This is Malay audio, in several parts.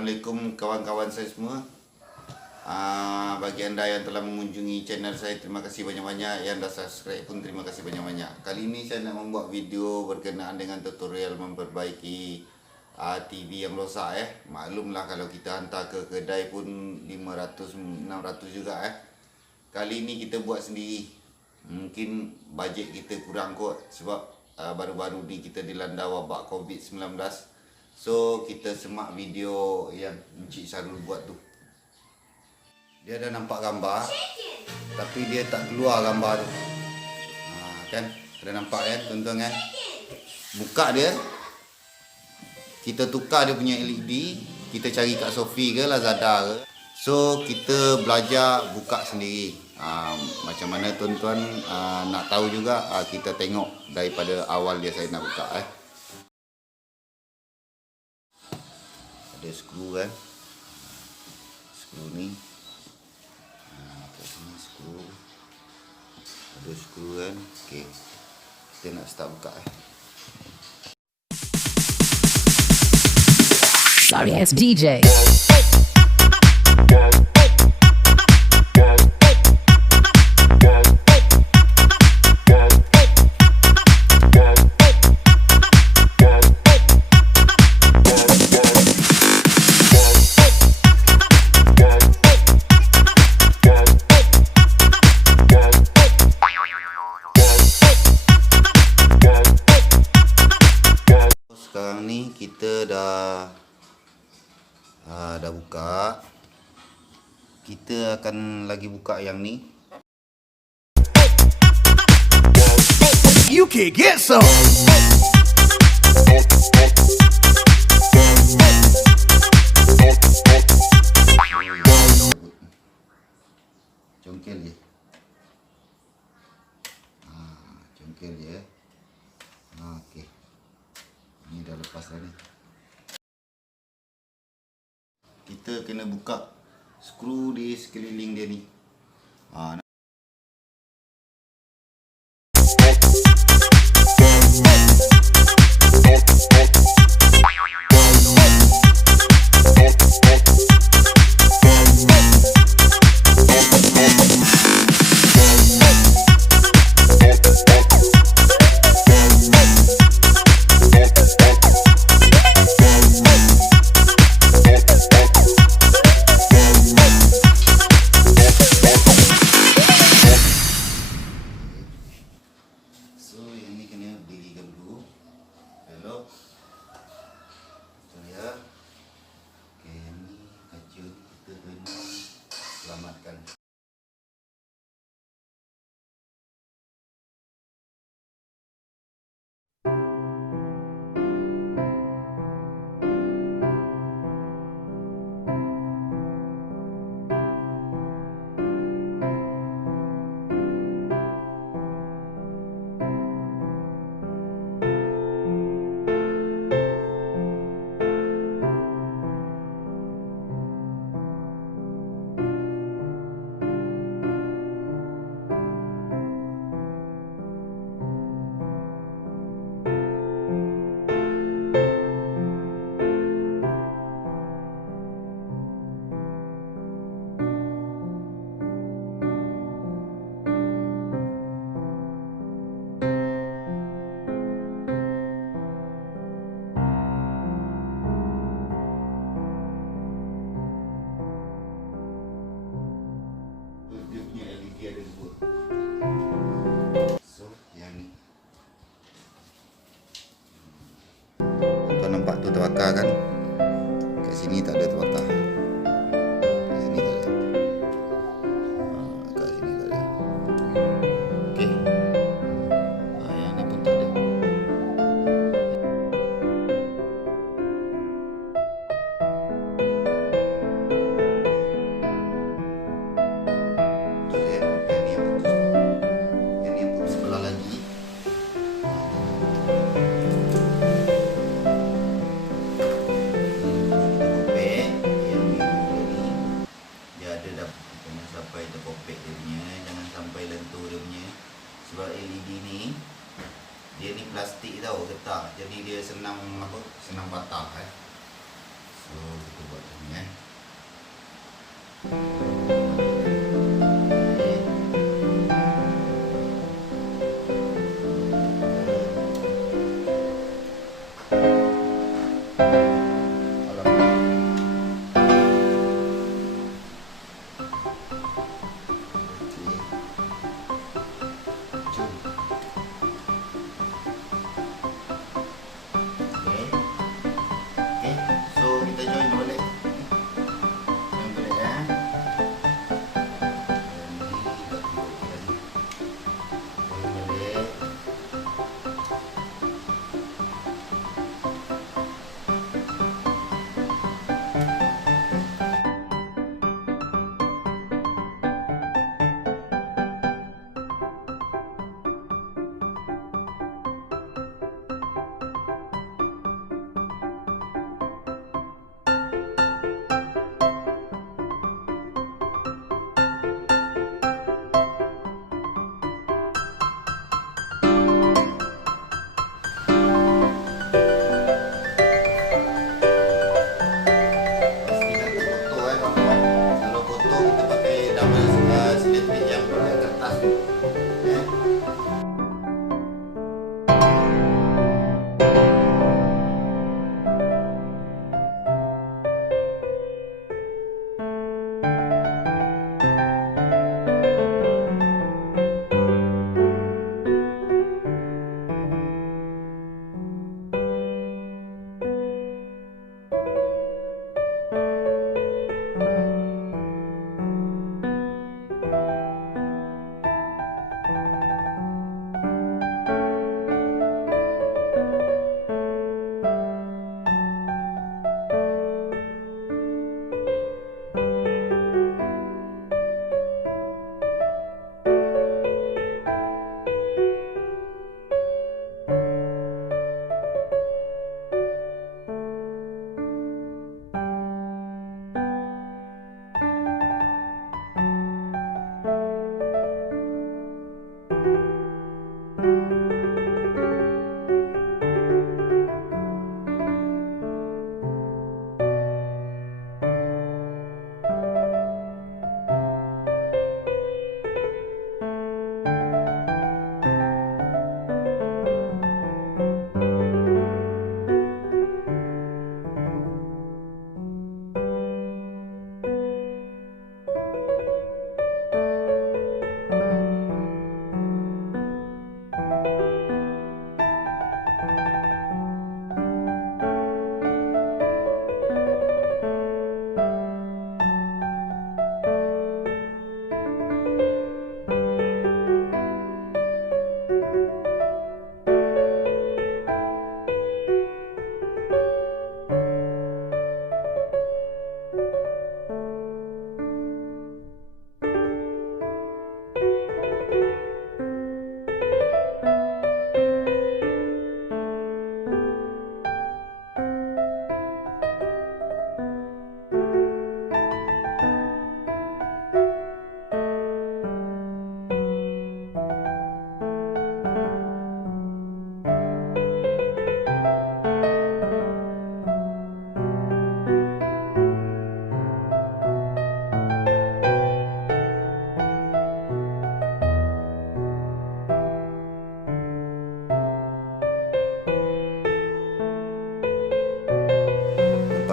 Assalamualaikum kawan-kawan saya semua. Bagi anda yang telah mengunjungi channel saya, terima kasih banyak-banyak. Yang dah subscribe pun terima kasih banyak-banyak. Kali ini saya nak membuat video berkenaan dengan tutorial memperbaiki TV yang rosak. Maklumlah kalau kita hantar ke kedai pun 500-600 juga. Kali ini kita buat sendiri. Mungkin bajet kita kurang kot, sebab baru-baru ni kita dilanda wabak COVID-19. So kita semak video yang Encik Sarul buat tu. Dia dah nampak gambar, tapi dia tak keluar gambar tu. Kan? Ada nampak kan tuan-tuan kan? Buka dia, kita tukar dia punya LED. Kita cari kat Shopee ke Lazada ke. So kita belajar buka sendiri. Macam mana tuan-tuan nak tahu juga, kita tengok daripada awal dia saya nak buka. Ada skru kan, skru ni, kat sini skru, ada skru kan. Okey, kita nak start buka. Sorry ass DJ. Sekarang ni kita dah buka. Kita akan lagi buka yang ni. You can get some. Congkel je. Congkel je. Okey. Ni dah lepas dah ni. Kita kena buka skru di sekeliling dia ni. Selamatkan. Nampak tu terbakar kan? Kat sini tak ada terbakar. Kat sini tak ada. Kat sini tak ada. Okey. Yang ni pun tak ada. Yang ni yang putus sebelah lagi. Sebab LED ni dia ni plastik tau, getah. Jadi dia senang patah. So kita buat ini ya.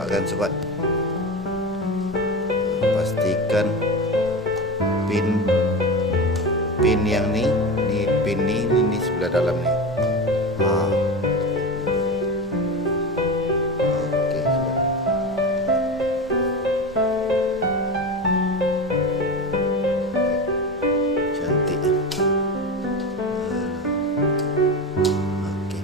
Kan sobat, pastikan pin yang ini pin ini sebelah dalam nih. Oke, cantik. Oke.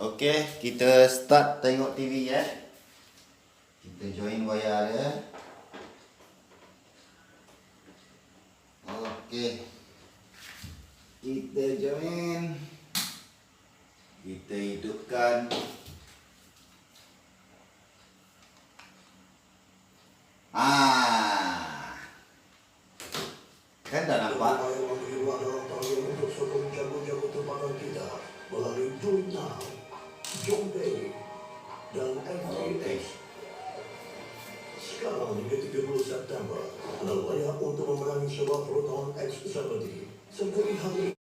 Okey, kita start tengok TV ya. Kita join wayar dia. Okey. Kita join. Kita hidupkan. Kan dah nampak. Sekarang hingga 30 September adalah layak untuk memerangi sebuah proton X-70 seperti hari